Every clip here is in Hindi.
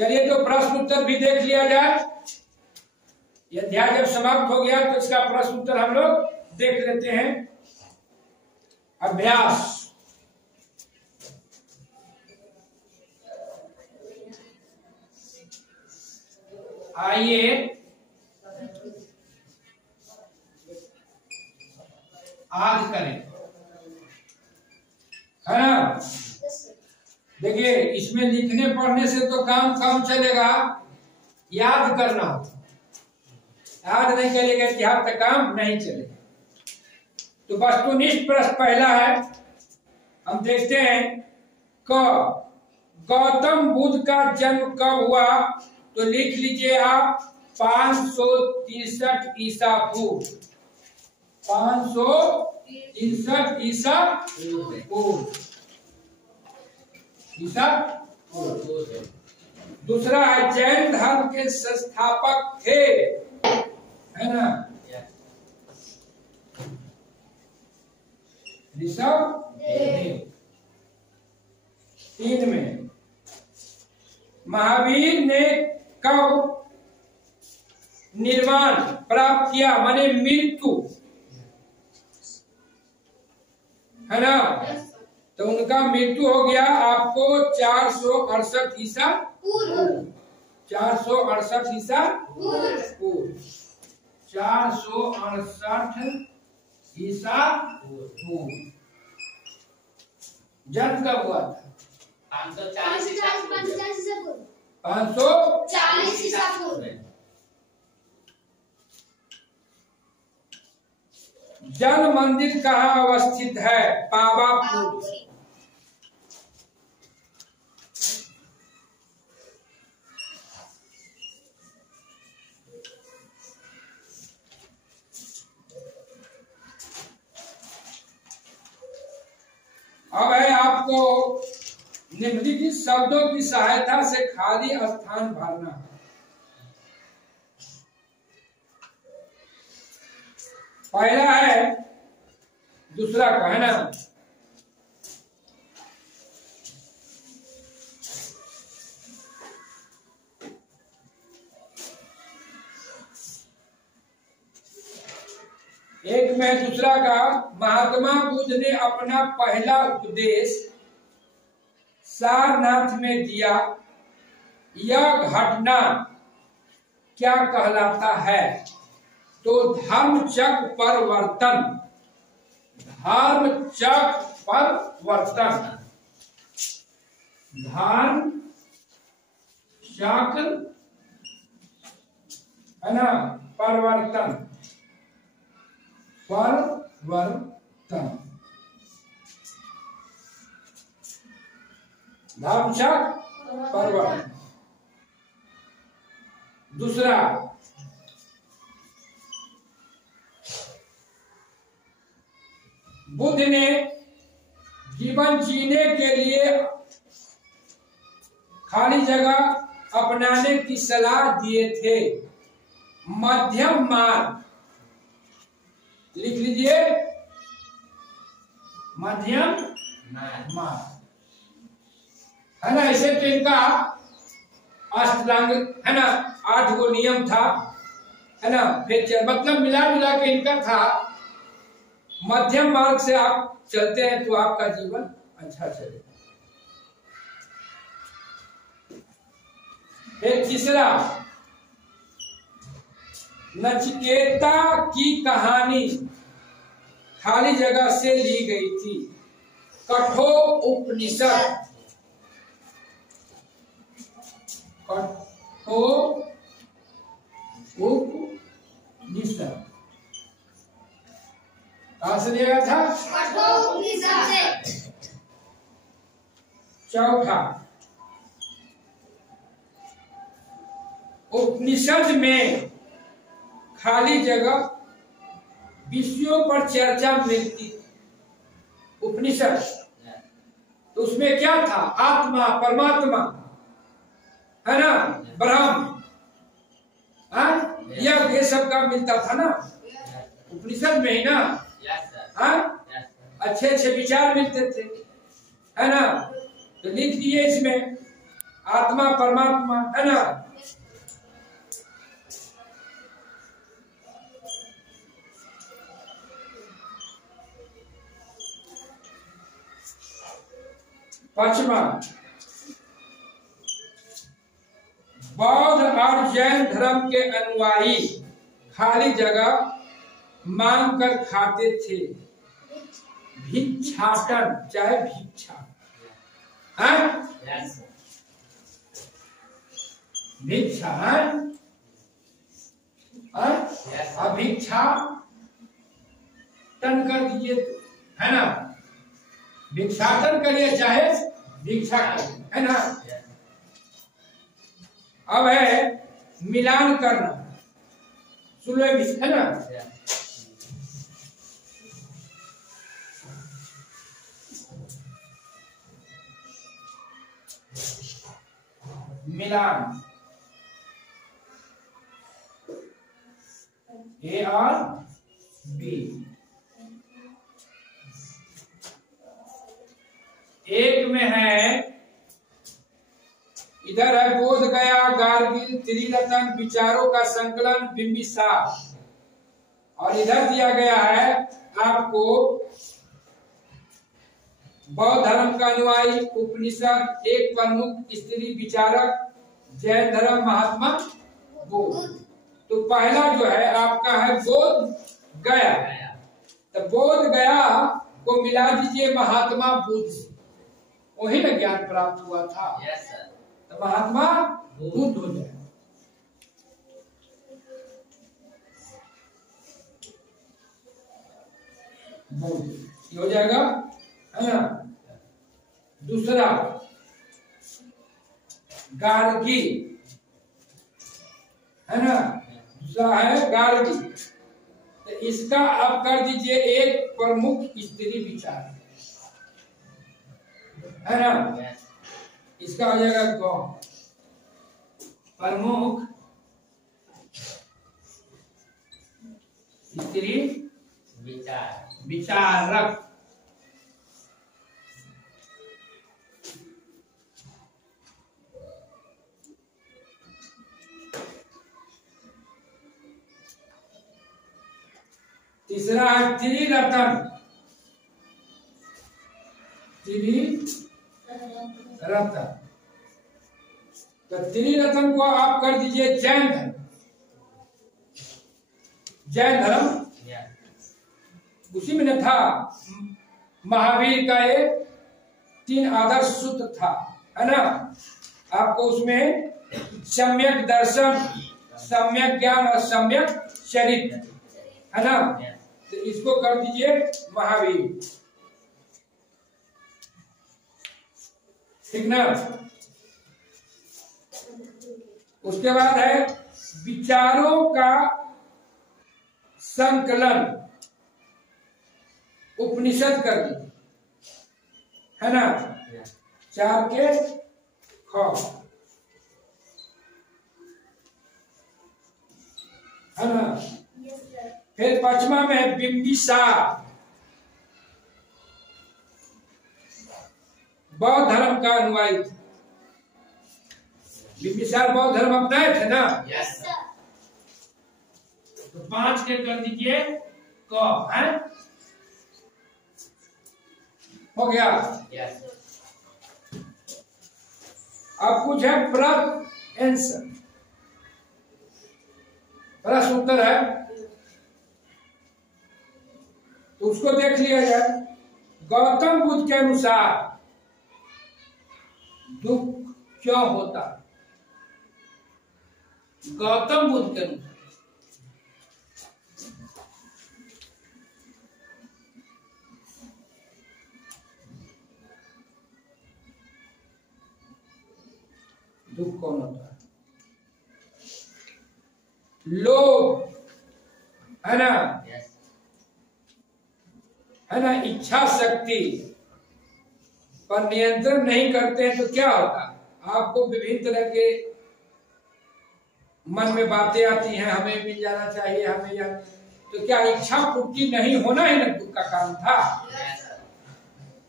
चलिए तो प्रश्न उत्तर भी देख लिया जाए। यह अध्याय जब समाप्त हो गया तो इसका प्रश्न उत्तर हम लोग देख लेते हैं। अभ्यास। आइए आज करें, है ना। देखिए इसमें लिखने पढ़ने से तो काम कम चलेगा, याद करना होगा। याद नहीं करेगा इतिहास तक काम नहीं चलेगा। तो वस्तुनिष्ठ प्रश्न पहला है, हम देखते हैं। क गौतम बुद्ध का जन्म कब हुआ? तो लिख लीजिए आप 563 ईसा पूर्व। 563 ईसा पूर्व। दूसरा है जैन धर्म के संस्थापक थे, है ना, ऋषभ देव। 3 में महावीर ने कब निर्वाण प्राप्त किया, माने मृत्यु, है ना। तो उनका मृत्यु हो गया आपको 468 ईसा पूर्व। 468 ईसा पूर्व। 468 ईसा पूर्व। जन्म कब हुआ था? 540 ईसा पूर्व। 540 ईसा पूर्व। जल मंदिर कहाँ अवस्थित है? पावापुरी। अब है आपको निम्नलिखित शब्दों की सहायता से खाली स्थान भरना। पहला है, दूसरा का, है ना। एक में दूसरा का, महात्मा बुद्ध ने अपना पहला उपदेश सारनाथ में दिया। यह घटना क्या कहलाता है? तो धर्मचक्र परिवर्तन। धर्मचक्र परिवर्तन। धर्मचक्र, है ना, परिवर्तन। परिवर्तन। धर्मचक्र परिवर्तन। दूसरा, बुद्ध ने जीवन जीने के लिए खाली जगह अपनाने की सलाह दिए थे। मध्यम मार्ग लिख लीजिए, मध्यम मार्ग, है ना। ऐसे तो इनका अष्टांग, है ना, 8 गो नियम था, है ना। फिर मतलब मिला मिला के इनका था। मध्यम मार्ग से आप चलते हैं तो आपका जीवन अच्छा चलेगा। फिर तीसरा, नचिकेता की कहानी खाली जगह से ली गई थी। कठोपनिषद। कठोपनिषद कहां से लिया गया था? कठोपनिषद से। चौथा, उपनिषद में खाली जगह विषयों पर चर्चा मिलती। उपनिषद तो उसमें क्या था? आत्मा, परमात्मा, है ना, ब्रह्म, ये सब का मिलता था ना उपनिषद में ही ना। अच्छे अच्छे विचार मिलते थे, है ना। तो लिख दिए इसमें आत्मा परमात्मा है ना। पांचवा, बौद्ध और जैन धर्म के अनुयायी खाली जगह मांग कर खाते थे। भिक्षाटन, चाहे भिक्षा, भिक्षा भिक्षा टन कर दीजिए, है ना। भिक्षाटन करिए चाहे भिक्षा करिए, है ना। अब है मिलान करना, सुलह भी, है ना। मिलान, ए और बी। एक में है, इधर है बोध गया, गार्गिल, त्रिरत्न, विचारों का संकलन, बिंबिसार। और इधर दिया गया है आपको बौद्ध धर्म का अनुयायी, उपनिषद, एक प्रमुख स्त्री विचारक, जैन धर्म, महात्मा बुद्ध। तो पहला जो है आपका है बोध गया। तो बोध गया को मिला दीजिए महात्मा बुद्ध से, वही ना ज्ञान प्राप्त हुआ था। तो महात्मा बुद्ध हो जाए। ये हो जाएगा, है ना। दूसरा गार्गी, है ना। दूसरा है गार्गी। तो इसका आप कर दीजिए एक प्रमुख स्त्री विचार, है ना। इसका हो जाएगा कौन, प्रमुख स्त्री विचारक। तीसरा है त्रिरत्न, त्रिरत्न। तो त्रिरत्न को आप कर दीजिए जैन धर्म। जैन धर्म उसी में न था, महावीर का एक 3 आदर्श सूत्र था, है ना। आपको उसमें सम्यक दर्शन, सम्यक ज्ञान और सम्यक चरित्र, है ना। तो इसको कर दीजिए महावीर, ठीक ना। उसके बाद है विचारों का संकलन, उपनिषद कर दीजिए, है ना। 4 के ख, है ना। फिर 5वां में है बिंबिसार, बौद्ध धर्म का अनुयायी। बिंबिसार बौद्ध धर्म अपनाए थे ना। तो 5 के कर दीजिए क, है, हो गया। अब कुछ है प्रश्न आंसर, प्रश्न उत्तर है, तो उसको देख लिया जाए। गौतम बुद्ध के अनुसार दुख क्यों होता? गौतम बुद्ध के अनुसार दुख कौन होता है? लोभ, है ना, है ना। इच्छा शक्ति पर नियंत्रण नहीं करते हैं तो क्या होता है? आपको विभिन्न तरह के मन में बातें आती हैं, हमें मिल जाना चाहिए, हमें यह, तो क्या इच्छा पूर्ति नहीं होना ही ना दुख का कारण था?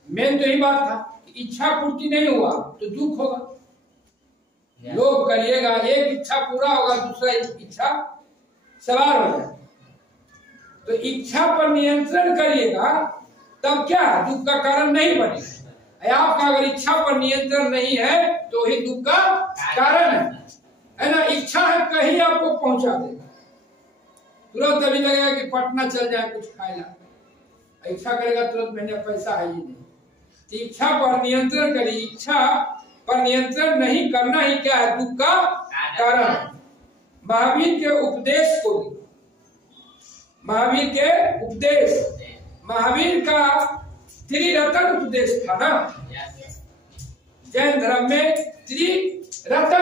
मेन तो यही बात था, इच्छा पूर्ति नहीं हुआ तो दुख होगा। चलिएगा, एक इच्छा पूरा होगा, दूसरा इच्छा सवार हो जाएगा। तो इच्छा पर नियंत्रण करिएगा, तब क्या दुख का कारण नहीं बनेगा। आपका अगर इच्छा पर नियंत्रण नहीं है तो ही दुख का कारण है ना। इच्छा है कहीं आपको पहुंचा देगा, तुरंत अभी लगेगा कि पटना चल जाए कुछ खाएगा, इच्छा करेगा तुरंत मैंने पैसा है ही नहीं। इच्छा पर नियंत्रण करिए, इच्छा पर नियंत्रण नहीं करना ही क्या है दुख का कारण। महावीर के उपदेश को, महावीर के उपदेश, महावीर का त्रिरत्न उपदेश था ना। जैन धर्म में त्रिरत्न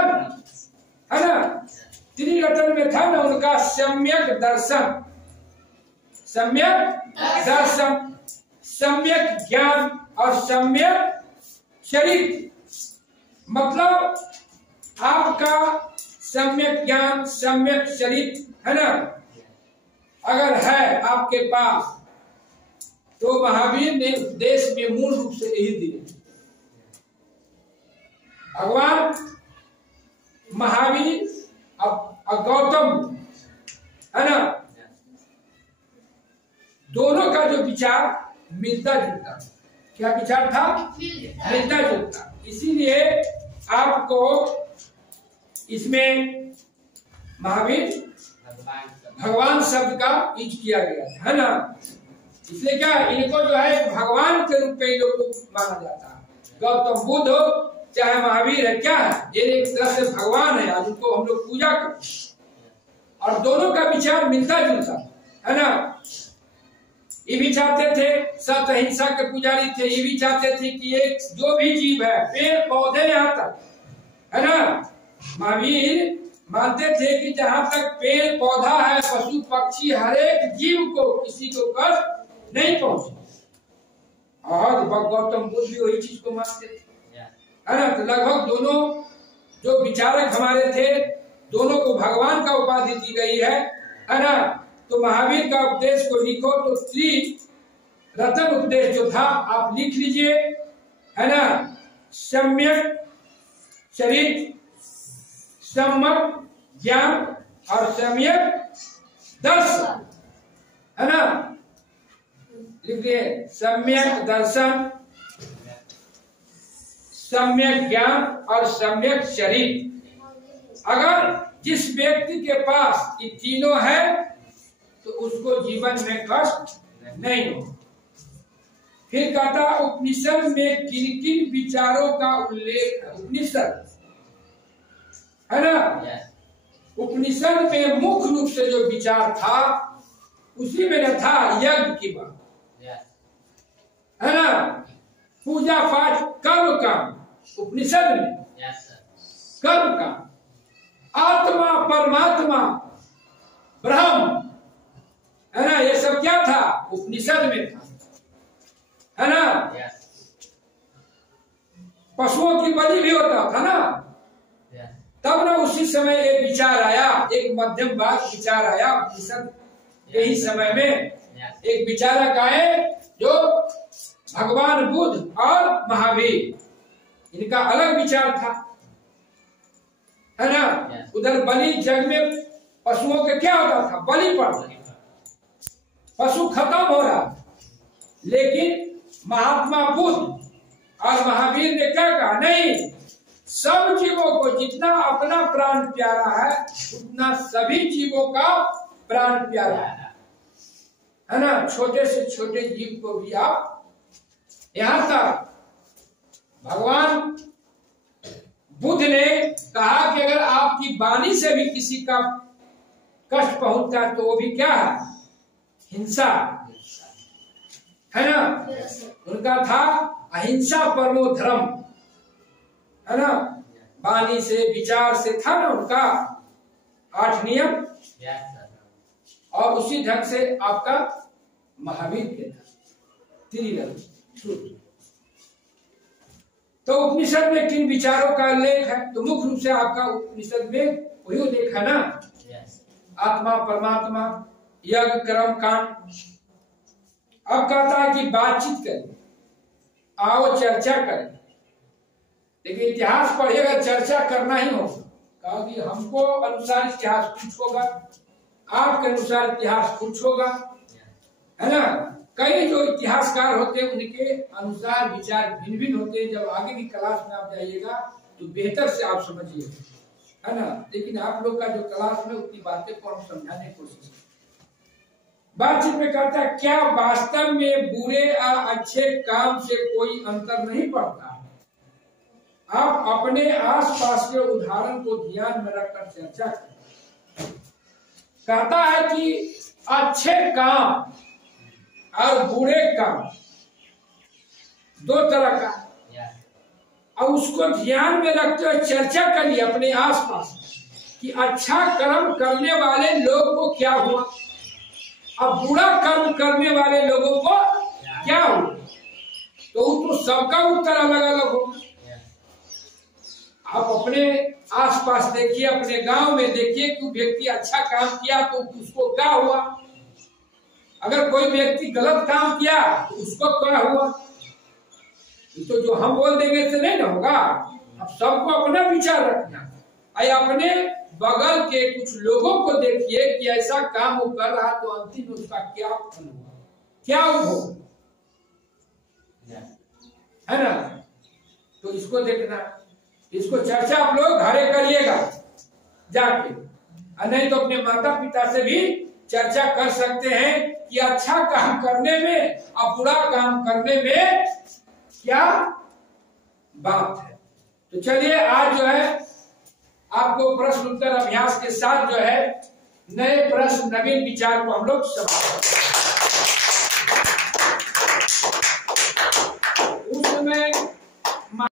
है ना, त्रिरत्न में था ना उनका सम्यक दर्शन, सम्यक दर्शन, सम्यक ज्ञान और सम्यक शरीर। मतलब आपका सम्यक ज्ञान, सम्यक शरीर है ना, अगर है आपके पास तो महावीर ने उपदेश में मूल रूप से यही दिए। भगवान महावीर और गौतम है ना, दोनों का जो विचार मिलता जुलता, क्या विचार था, मिलता जुलता। इसीलिए आपको इसमें महावीर भगवान शब्द का यूज किया गया है ना। इसलिए क्या इनको जो है भगवान के रूप में लोग माना जाता है। गौतम बुद्ध हो चाहे महावीर है, क्या है ये एक तरह से भगवान है, आज उनको हम लोग पूजा करते हैं। और दोनों का विचार मिलता जुलता है ना। ये भी चाहते थे, सत्य अहिंसा के पुजारी थे, ये भी चाहते थे कि एक जो भी जीव है, पेड़ पौधे यहाँ तक है ना, महावीर मानते थे कि जहाँ तक पेड़ पौधा है, पशु पक्षी, हर एक जीव को किसी को कष्ट नहीं पहुंचे। और गौतम बुद्ध भी वही चीज को मानते थे है ना। तो लगभग दोनों जो विचारक हमारे थे, दोनों को भगवान का उपाधि दी गई है ना। तो महावीर का उपदेश को लिखो तो त्रिरत्न उपदेश जो था आप लिख लीजिए है ना। सम्यक शरीर, सम्यक ज्ञान और सम्यक दर्शन है ना, लिखिए। सम्यक दर्शन, सम्यक ज्ञान और सम्यक शरीर। अगर जिस व्यक्ति के पास ये तीनों है तो उसको जीवन में कष्ट नहीं हो। फिर कहता उपनिषद में किन किन विचारों का उल्लेख है। उपनिषद है ना, उपनिषद में मुख्य रूप से जो विचार था उसी में था यज्ञ की बात है ना, पूजा पाठ, कर्म काम। उपनिषद में कर्म काम, आत्मा परमात्मा ब्रह्म है ना, ये सब क्या था उपनिषद में था है ना। पशुओं की बलि भी होता था ना। तब ना उसी समय एक विचार आया, एक मध्यम बात विचार आया उपनिषद यही समय में। एक विचारक आए जो भगवान बुद्ध और महावीर, इनका अलग विचार था है ना। उधर बलि जग में पशुओं के क्या होता था, बलि पड़ता, पशु खत्म हो रहा। लेकिन महात्मा बुद्ध और महावीर ने क्या कहा, नहीं, सब जीवों को जितना अपना प्राण प्यारा है उतना सभी जीवों का प्राण प्यारा है ना। छोटे से छोटे जीव को भी आप, यहां तक भगवान बुद्ध ने कहा कि अगर आपकी वाणी से भी किसी का कष्ट पहुंचता है तो वो भी क्या है, हिंसा है ना। उनका था अहिंसा परमो धर्म है ना। वाणी से विचार से था ना उनका 8 नियम, और उसी ढंग से आपका महावीर के था त्रिरत्न। तो उपनिषद में किन विचारों का उल्लेख है, तो मुख्य रूप से आपका उपनिषद में वही उल्लेख है ना, आत्मा परमात्मा, यज्ञ कर्म कांड। अब कहता है कि बातचीत करें, आओ चर्चा करें। देखिए इतिहास पढ़िएगा, चर्चा करना ही होगा कहा कि हमको अनुसार इतिहास कुछ होगा, आपके अनुसार इतिहास कुछ होगा, है ना। कई जो इतिहासकार होते हैं उनके अनुसार विचार भिन्न भिन्न होते हैं। जब आगे की क्लास में आप जाइएगा तो बेहतर से आप समझिए, है ना। लेकिन आप लोग का जो क्लास में उतनी बातें को हम समझाने की कोशिश करते। बातचीत में कहता है क्या वास्तव में बुरे या अच्छे काम से कोई अंतर नहीं पड़ता। आप अपने आसपास के उदाहरण को ध्यान में रखकर चर्चा करें। कहता है कि अच्छे काम और बुरे काम दो तरह का, और उसको ध्यान में रखते हुए चर्चा करिए अपने आसपास कि अच्छा कर्म करने वाले लोग को क्या हुआ और बुरा कर्म करने वाले लोगों को क्या हुआ। तो सबका उत्तर अलग अलग होगा। आप अपने आसपास देखिए, अपने गांव में देखिए कि व्यक्ति अच्छा काम किया तो उसको क्या हुआ, अगर कोई व्यक्ति गलत काम किया तो उसको क्या हुआ। तो जो हम बोल देंगे इससे नहीं ना होगा। अब सबको अपना विचार रखना है। अपने बगल के कुछ लोगों को देखिए कि ऐसा काम वो कर रहा तो अंतिम उसका क्या फल हुआ, क्या हो, है ना। तो इसको देखना, इसको चर्चा आप लोग घरे करिएगा जाके, नहीं तो अपने माता पिता से भी चर्चा कर सकते हैं कि अच्छा काम करने में और बुरा काम करने में क्या बात है। तो चलिए आज जो है आपको प्रश्न उत्तर अभ्यास के साथ जो है नए प्रश्न नवीन विचार को हम लोग समझते हैं।